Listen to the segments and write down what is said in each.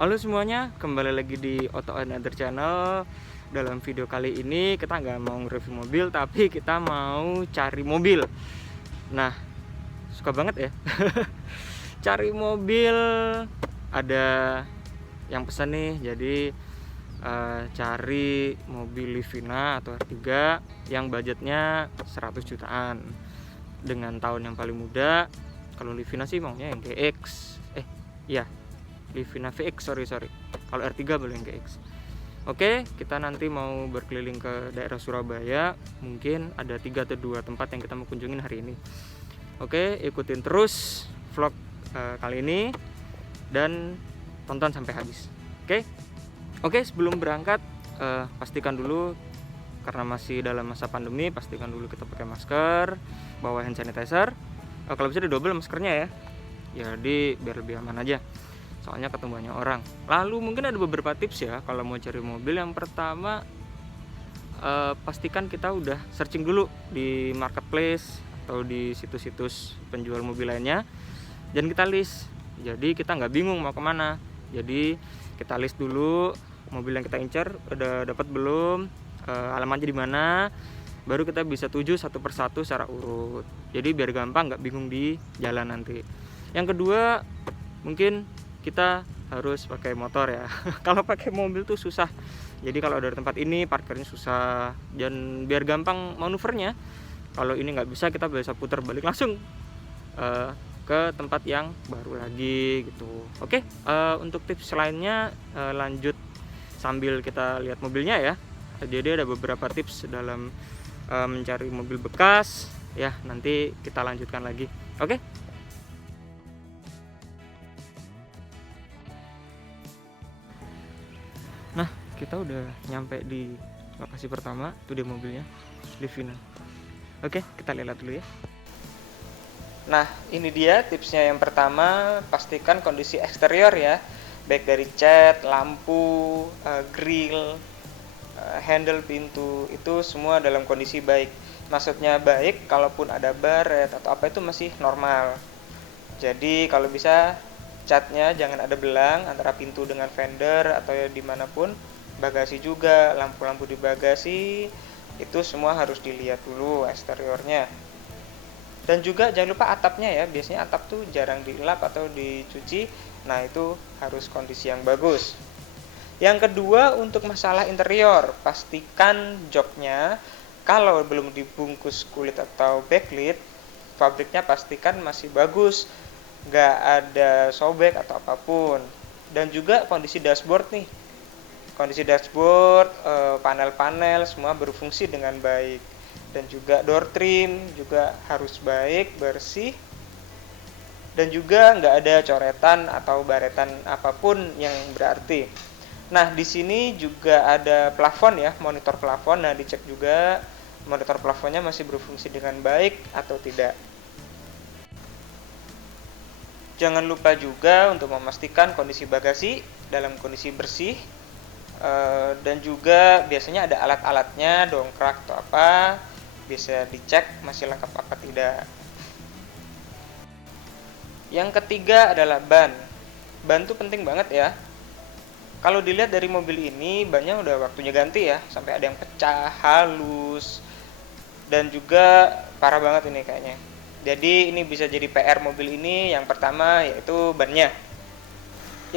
Halo semuanya, kembali lagi di Auto Another Channel. Dalam video kali ini kita nggak mau nge-review mobil, tapi kita mau cari mobil. Nah, suka banget ya cari mobil. Ada yang pesan nih, jadi cari mobil Livina atau R3 yang budgetnya 100 jutaan dengan tahun yang paling muda. Kalau Livina sih maunya yang GX. Iya, Livina VX, sorry. Kalau R3 boleh yang GX. Oke, kita nanti mau berkeliling ke daerah Surabaya. Mungkin ada 3 atau 2 tempat yang kita mau kunjungin hari ini. Oke, ikutin terus vlog kali ini dan tonton sampai habis. Oke, sebelum berangkat pastikan dulu, karena masih dalam masa pandemi, pastikan dulu kita pakai masker, bawa hand sanitizer. Kalau bisa didobel maskernya ya. Jadi biar lebih aman aja, soalnya ketemu banyak orang. Lalu mungkin ada beberapa tips ya kalau mau cari mobil. Yang pertama, pastikan kita udah searching dulu di marketplace atau di situs-situs penjual mobil lainnya, dan kita list. Jadi kita nggak bingung mau kemana. Jadi kita list dulu mobil yang kita incar udah dapat belum, alamatnya di mana, baru kita bisa tuju satu persatu secara urut. Jadi biar gampang, nggak bingung di jalan nanti. Yang kedua, mungkin kita harus pakai motor ya kalau pakai mobil tuh susah. Jadi kalau dari tempat ini parkirnya susah, dan biar gampang manuvernya, kalau ini nggak bisa, kita bisa putar balik langsung ke tempat yang baru lagi gitu. Oke, untuk tips lainnya lanjut sambil kita lihat mobilnya ya. Jadi ada beberapa tips dalam mencari mobil bekas ya, nanti kita lanjutkan lagi. Oke. Nah, kita udah nyampe di lokasi pertama, itu dia mobilnya, Livina. Oke, kita lihat dulu ya. Nah, ini dia tipsnya. Yang pertama, pastikan kondisi eksterior ya, baik dari cat, lampu, grill, handle pintu, itu semua dalam kondisi baik. Maksudnya baik, kalaupun ada baret atau apa itu masih normal. Jadi kalau bisa catnya jangan ada belang antara pintu dengan fender atau ya dimanapun. Bagasi juga, lampu-lampu di bagasi itu semua harus dilihat dulu eksteriornya. Dan juga jangan lupa atapnya ya, biasanya atap tuh jarang dilap atau dicuci. Nah, itu harus kondisi yang bagus. Yang kedua, untuk masalah interior, pastikan joknya kalau belum dibungkus kulit atau backlit, pabriknya pastikan masih bagus, nggak ada sobek atau apapun. Dan juga kondisi dashboard nih, panel-panel semua berfungsi dengan baik. Dan juga door trim juga harus baik, bersih, dan juga nggak ada coretan atau baretan apapun yang berarti. Nah, di sini juga ada plafon ya, monitor plafon. Nah, dicek juga monitor plafonnya masih berfungsi dengan baik atau tidak. Jangan lupa juga untuk memastikan kondisi bagasi dalam kondisi bersih, dan juga biasanya ada alat-alatnya, dongkrak atau apa, bisa dicek masih lengkap apa tidak. Yang ketiga adalah ban. Ban itu penting banget ya. Kalau dilihat dari mobil ini, bannya udah waktunya ganti ya, sampai ada yang pecah, halus, dan juga parah banget ini kayaknya. Jadi ini bisa jadi PR mobil ini. Yang pertama yaitu bannya.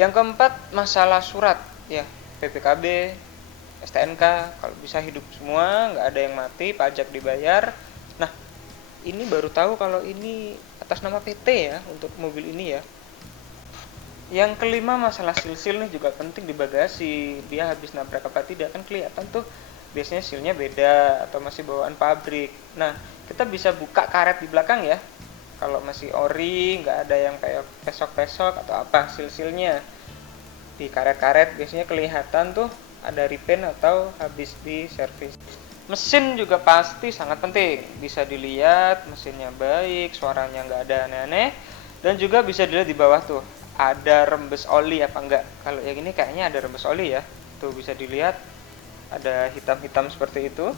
Yang keempat, masalah surat ya, PPKB, STNK, kalau bisa hidup semua, nggak ada yang mati, pajak dibayar. Nah, ini baru tahu kalau ini atas nama PT ya untuk mobil ini ya. Yang kelima, masalah seal-seal nih juga penting di bagasi. Dia habis nabrak apa tidak kan kelihatan tuh, biasanya sealnya beda atau masih bawaan pabrik. Nah, kita bisa buka karet di belakang ya, kalau masih ori, nggak ada yang kayak pesok-pesok atau apa seal-sealnya. Di karet-karet biasanya kelihatan tuh ada repaint atau habis di servis. Mesin juga pasti sangat penting, bisa dilihat mesinnya baik, suaranya nggak ada aneh-aneh, dan juga bisa dilihat di bawah tuh ada rembes oli apa enggak. Kalau yang ini kayaknya ada rembes oli ya, tuh bisa dilihat ada hitam-hitam seperti itu.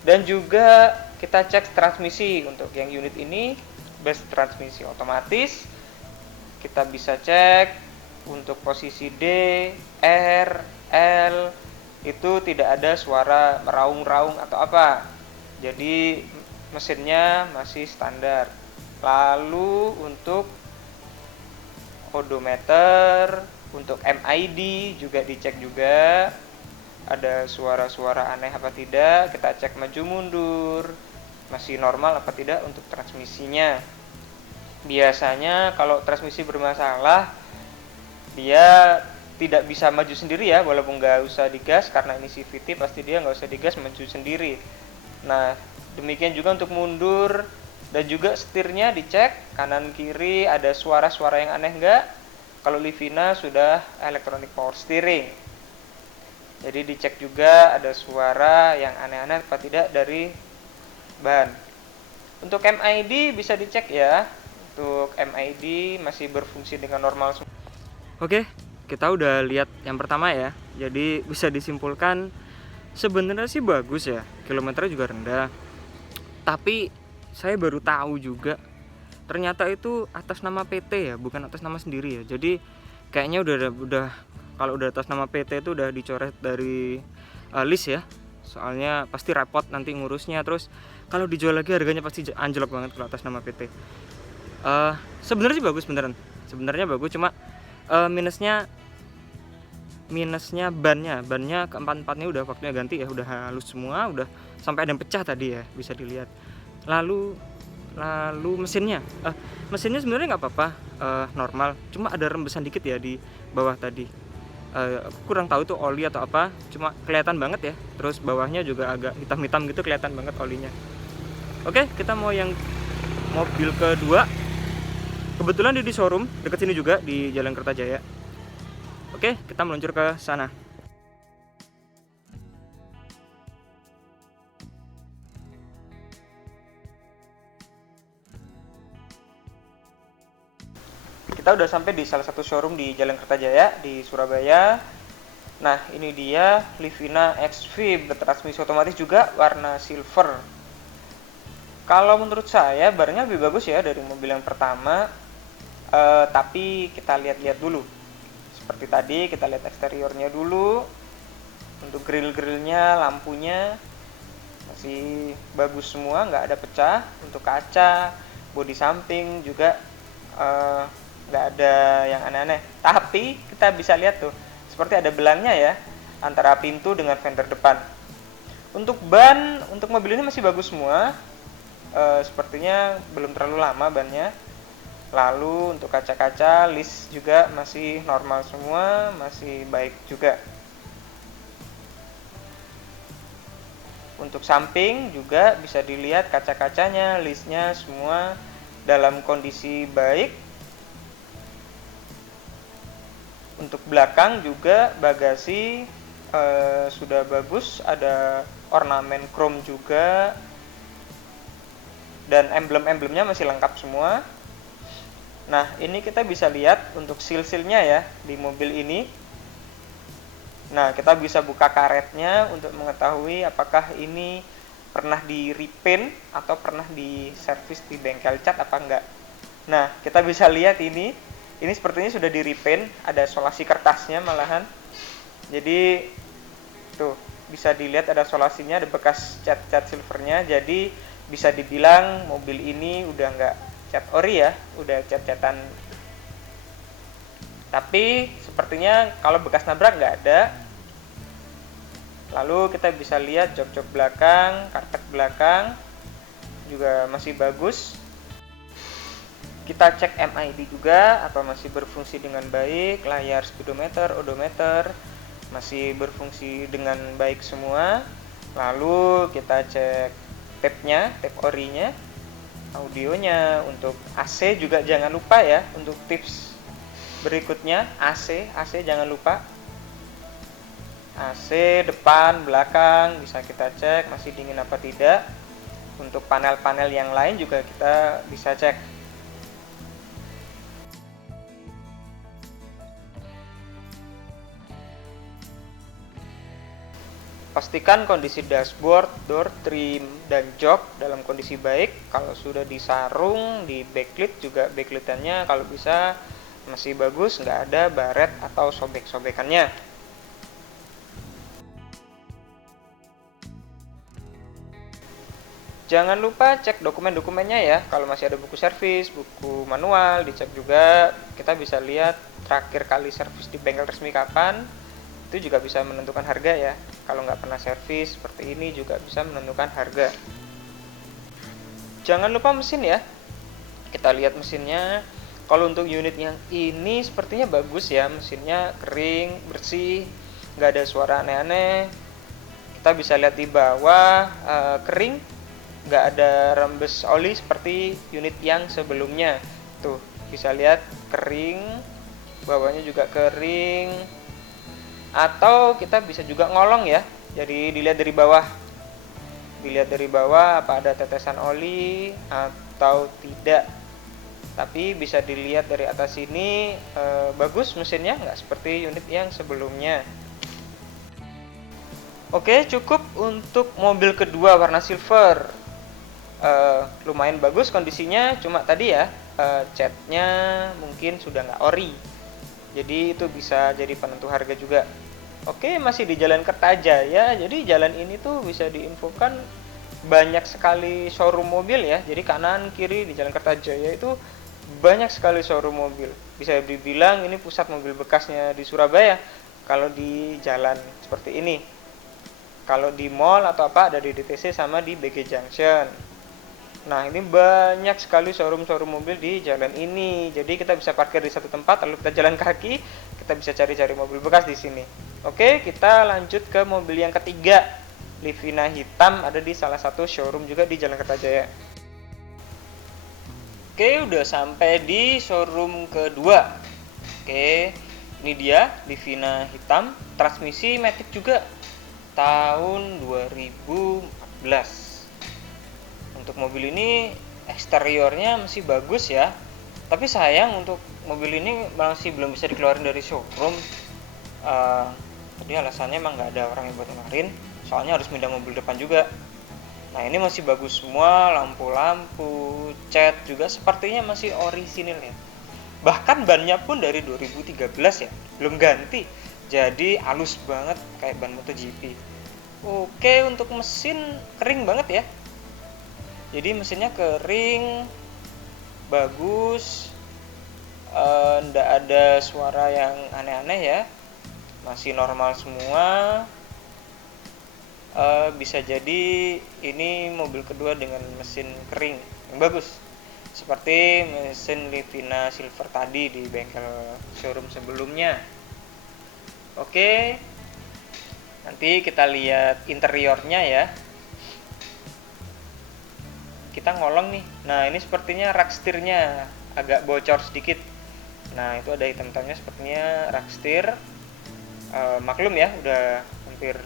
Dan juga kita cek transmisi. Untuk yang unit ini bus transmisi otomatis, kita bisa cek untuk posisi D, R, L itu tidak ada suara meraung-raung atau apa. Jadi mesinnya masih standar. Lalu untuk odometer, untuk MID juga dicek juga. Ada suara-suara aneh apa tidak, kita cek maju mundur, masih normal apa tidak untuk transmisinya. Biasanya kalau transmisi bermasalah, dia tidak bisa maju sendiri ya, walaupun nggak usah digas, karena ini CVT pasti dia nggak usah digas, maju sendiri. Nah, demikian juga untuk mundur, dan juga setirnya dicek kanan kiri ada suara-suara yang aneh nggak. Kalau Livina sudah electronic power steering, jadi dicek juga ada suara yang aneh-aneh apa tidak dari ban. Untuk MID bisa dicek ya, untuk MID masih berfungsi dengan normal. Oke, kita udah lihat yang pertama ya. Jadi bisa disimpulkan sebenarnya sih bagus ya, kilometernya juga rendah. Tapi saya baru tahu juga ternyata itu atas nama PT ya, bukan atas nama sendiri ya. Jadi kayaknya udah kalau udah atas nama PT itu udah dicoret dari list ya. Soalnya pasti repot nanti ngurusnya, terus kalau dijual lagi harganya pasti anjlok banget kalau atas nama PT. Sebenarnya sih bagus beneran. Sebenarnya bagus, cuma minusnya bannya keempat-empatnya udah waktunya ganti ya, udah halus semua, udah sampai ada yang pecah tadi ya, bisa dilihat. Lalu mesinnya sebenarnya nggak apa-apa, normal, cuma ada rembesan dikit ya di bawah tadi. Aku kurang tahu itu oli atau apa, cuma kelihatan banget ya. Terus bawahnya juga agak hitam-hitam gitu, kelihatan banget olinya. Oke, kita mau yang mobil kedua. Kebetulan di showroom dekat sini juga di Jalan Kertajaya. Oke, kita meluncur ke sana. Kita udah sampai di salah satu showroom di Jalan Kertajaya di Surabaya. Nah, ini dia Livina XV bertransmisi otomatis juga warna silver. Kalau menurut saya barnya lebih bagus ya dari mobil yang pertama. Tapi kita lihat-lihat dulu. Seperti tadi kita lihat eksteriornya dulu. Untuk grill-grillnya, lampunya masih bagus semua, nggak ada pecah. Untuk kaca, bodi samping juga nggak ada yang aneh-aneh. Tapi kita bisa lihat tuh, seperti ada belangnya ya antara pintu dengan fender depan. Untuk ban, untuk mobil ini masih bagus semua. Sepertinya belum terlalu lama bannya. Lalu untuk kaca-kaca, list juga masih normal semua, masih baik juga. Untuk samping juga bisa dilihat kaca-kacanya, listnya semua dalam kondisi baik. Untuk belakang juga bagasi sudah bagus, ada ornamen chrome juga, dan emblem-emblemnya masih lengkap semua. Nah, ini kita bisa lihat untuk seal-sealnya ya di mobil ini. Nah, kita bisa buka karetnya untuk mengetahui apakah ini pernah di repaint atau pernah di servis di bengkel cat apa enggak. Nah, kita bisa lihat ini sepertinya sudah di repaint, ada solasi kertasnya malahan. Jadi tuh bisa dilihat ada solasinya, ada bekas cat silvernya. Jadi bisa dibilang mobil ini udah enggak cat ori ya, udah cat-catan. Tapi sepertinya kalau bekas nabrak nggak ada. Lalu kita bisa lihat jok-jok belakang, karpet belakang juga masih bagus. Kita cek MID juga apa masih berfungsi dengan baik, layar speedometer, odometer masih berfungsi dengan baik semua. Lalu kita cek tape-nya, tape orinya, audionya. Untuk AC juga jangan lupa ya, untuk tips berikutnya AC jangan lupa. AC depan, belakang bisa kita cek masih dingin apa tidak. Untuk panel-panel yang lain juga kita bisa cek. Pastikan kondisi dashboard, door trim, dan jok dalam kondisi baik. Kalau sudah disarung, di backlit juga backlitannya kalau bisa masih bagus, nggak ada baret atau sobek-sobekannya. Jangan lupa cek dokumen-dokumennya ya. Kalau masih ada buku servis, buku manual, dicek juga. Kita bisa lihat terakhir kali servis di bengkel resmi kapan. Itu juga bisa menentukan harga ya. Kalau nggak pernah servis seperti ini juga bisa menentukan harga. Jangan lupa mesin ya. Kita lihat mesinnya. Kalau untuk unit yang ini sepertinya bagus ya. Mesinnya kering, bersih, nggak ada suara aneh-aneh. Kita bisa lihat di bawah kering, nggak ada rembes oli seperti unit yang sebelumnya. Tuh bisa lihat kering, bawahnya juga kering. Atau kita bisa juga ngolong ya, jadi dilihat dari bawah, apa ada tetesan oli atau tidak. Tapi bisa dilihat dari atas sini bagus mesinnya, nggak seperti unit yang sebelumnya. Oke, cukup untuk mobil kedua warna silver. Lumayan bagus kondisinya, cuma tadi ya catnya mungkin sudah nggak ori, jadi itu bisa jadi penentu harga juga. Oke, masih di Jalan Kertajaya. Jadi jalan ini tuh bisa diinfokan banyak sekali showroom mobil ya. Jadi kanan kiri di Jalan Kertajaya itu banyak sekali showroom mobil. Bisa dibilang ini pusat mobil bekasnya di Surabaya kalau di jalan seperti ini. Kalau di mall atau apa ada di DTC sama di BG Junction. Nah, ini banyak sekali showroom-showroom mobil di jalan ini. Jadi kita bisa parkir di satu tempat, lalu kita jalan kaki, kita bisa cari-cari mobil bekas di sini. Oke, kita lanjut ke mobil yang ketiga. Livina hitam ada di salah satu showroom juga di Jalan Kertajaya. Oke, udah sampai di showroom kedua. Oke, ini dia Livina hitam, transmisi matic juga, tahun 2014. Untuk mobil ini eksteriornya masih bagus ya, tapi sayang untuk mobil ini masih belum bisa dikeluarin dari showroom. Tadi alasannya emang nggak ada orang yang buat ngeluarin, soalnya harus pindah mobil depan juga. Nah, ini masih bagus semua, lampu-lampu, cat juga sepertinya masih orisinil ya. Bahkan bannya pun dari 2013 ya, belum ganti, jadi halus banget kayak ban MotoGP. Oke, untuk mesin kering banget ya. Jadi mesinnya kering, bagus, ndak ada suara yang aneh-aneh ya, masih normal semua. Bisa jadi ini mobil kedua dengan mesin kering yang bagus, seperti mesin Livina Silver tadi di bengkel showroom sebelumnya. Oke, nanti kita lihat interiornya ya. Kita ngolong nih. Nah, ini sepertinya rak setirnya agak bocor sedikit. Nah, itu ada hitam-hitamnya sepertinya rak setir. Maklum ya, udah hampir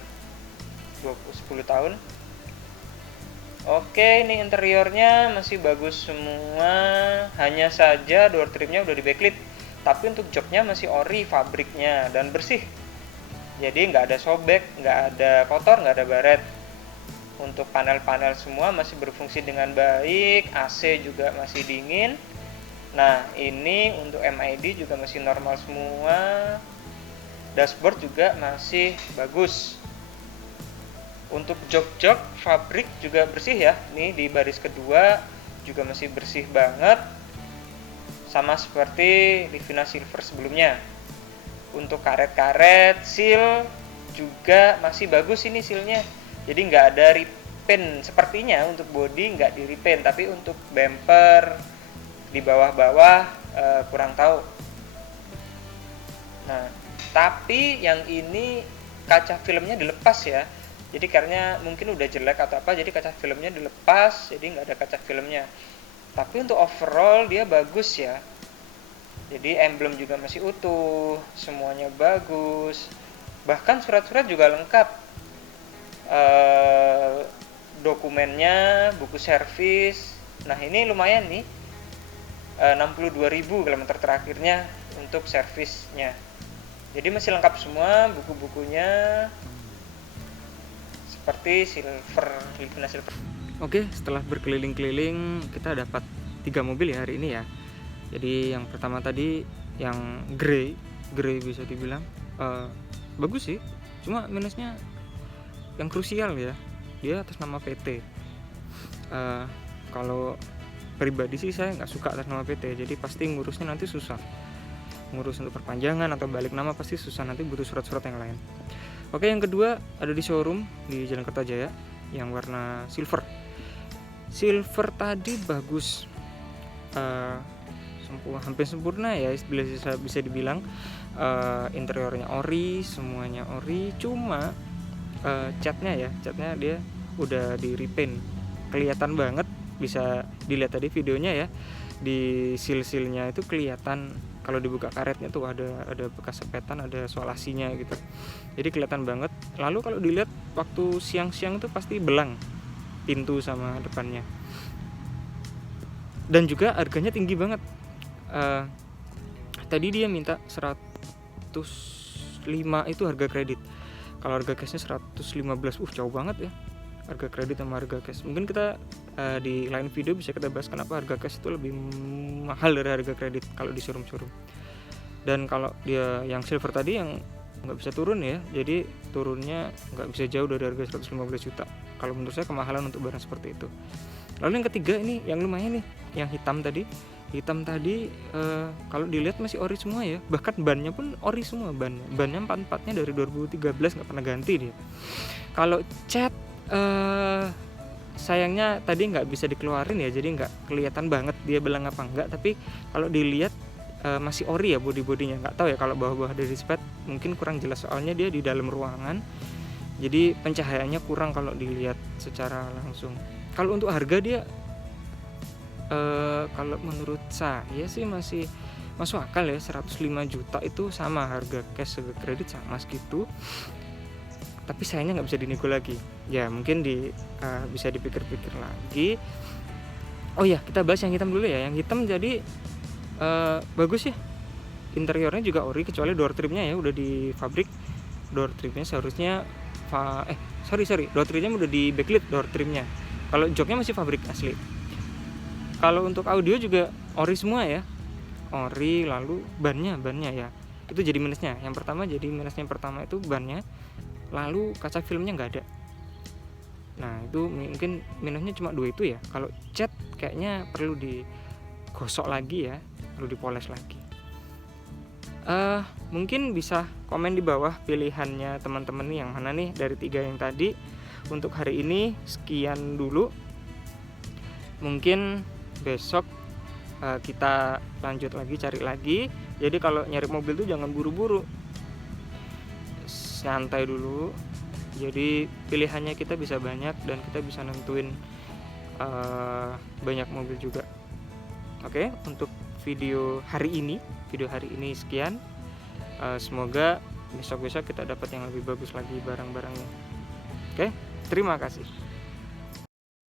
10 tahun. Oke, ini interiornya masih bagus semua. Hanya saja door trimnya udah di backlit, tapi untuk joknya masih ori fabriknya dan bersih. Jadi nggak ada sobek, nggak ada kotor, nggak ada baret. Untuk panel-panel semua masih berfungsi dengan baik, AC juga masih dingin. Nah, ini untuk MID juga masih normal semua. Dashboard juga masih bagus. Untuk jok-jok fabrik juga bersih ya. Ini di baris kedua juga masih bersih banget, sama seperti Livina Silver sebelumnya. Untuk karet-karet, seal juga masih bagus ini sealnya. Jadi nggak ada repaint sepertinya, untuk body nggak di repaint, tapi untuk bumper di bawah-bawah kurang tahu. Nah, tapi yang ini kaca filmnya dilepas ya. Jadi karena mungkin udah jelek atau apa, jadi kaca filmnya dilepas, jadi nggak ada kaca filmnya. Tapi untuk overall dia bagus ya. Jadi emblem juga masih utuh, semuanya bagus. Bahkan surat-surat juga lengkap. Dokumennya, buku servis. Nah, ini lumayan nih, 62.000 km terakhirnya untuk servisnya. Jadi masih lengkap semua, buku-bukunya seperti Livina Silver. Oke, setelah berkeliling-keliling kita dapat 3 mobil ya hari ini ya. Jadi yang pertama tadi yang grey bisa dibilang bagus sih, cuma minusnya yang krusial ya, dia atas nama PT. Kalau pribadi sih saya nggak suka atas nama PT, jadi pasti ngurusnya nanti susah, ngurus untuk perpanjangan atau balik nama pasti susah, nanti butuh surat-surat yang lain. Oke, yang kedua ada di showroom di Jalan Kertajaya yang warna silver tadi bagus, hampir sempurna ya, bisa dibilang. Interiornya ori, semuanya ori, cuma catnya dia udah di repaint, kelihatan banget, bisa dilihat tadi videonya ya, di seal-sealnya itu kelihatan, kalau dibuka karetnya tuh ada bekas sepetan, ada solasinya gitu, jadi kelihatan banget. Lalu kalau dilihat waktu siang-siang tuh pasti belang pintu sama depannya, dan juga harganya tinggi banget. Tadi dia minta 105 itu harga kredit, kalau harga cashnya 115, jauh banget ya harga kredit sama harga cash. Mungkin kita di lain video bisa kita bahas kenapa harga cash itu lebih mahal dari harga kredit kalau di showroom. Dan kalau dia yang silver tadi yang nggak bisa turun ya, jadi turunnya nggak bisa jauh dari harga 115 juta. Kalau menurut saya kemahalan untuk barang seperti itu. Lalu yang ketiga ini yang lumayan nih, yang hitam tadi kalau dilihat masih ori semua ya, bahkan bannya pun ori semua, bannya 44-nya dari 2013, nggak pernah ganti dia. Kalau cat sayangnya tadi nggak bisa dikeluarin ya, jadi nggak kelihatan banget dia belang apa enggak, tapi kalau dilihat masih ori ya bodinya. Nggak tahu ya kalau bawah-bawah dari spet mungkin kurang jelas, soalnya dia di dalam ruangan, jadi pencahayaannya kurang kalau dilihat secara langsung. Kalau untuk harga dia kalau menurut saya sih masih masuk akal ya, 105 juta itu sama harga cash harga kredit sama segitu, tapi sayangnya nggak bisa dinego lagi ya, mungkin bisa dipikir-pikir lagi. Oh ya, kita bahas yang hitam dulu ya. Yang hitam jadi bagus ya, interiornya juga ori kecuali door trimnya ya udah di pabrik. Door trimnya seharusnya door trimnya udah di backlit door trimnya, kalau joknya masih pabrik asli. Kalau untuk audio juga ori semua ya, ori. Lalu bannya ya, itu jadi minusnya. Yang pertama itu bannya, lalu kaca filmnya nggak ada. Nah itu mungkin minusnya cuma 2 itu ya. Kalau cat kayaknya perlu digosok lagi ya, perlu dipoles lagi. Mungkin bisa komen di bawah pilihannya teman-teman nih, yang mana nih dari 3 yang tadi. Untuk hari ini sekian dulu, mungkin besok kita lanjut lagi, cari lagi. Jadi kalau nyari mobil tuh jangan buru-buru, santai dulu. Jadi pilihannya kita bisa banyak dan kita bisa nentuin banyak mobil juga. Oke, untuk video hari ini sekian. Semoga besok kita dapat yang lebih bagus lagi barang-barangnya. Oke, terima kasih.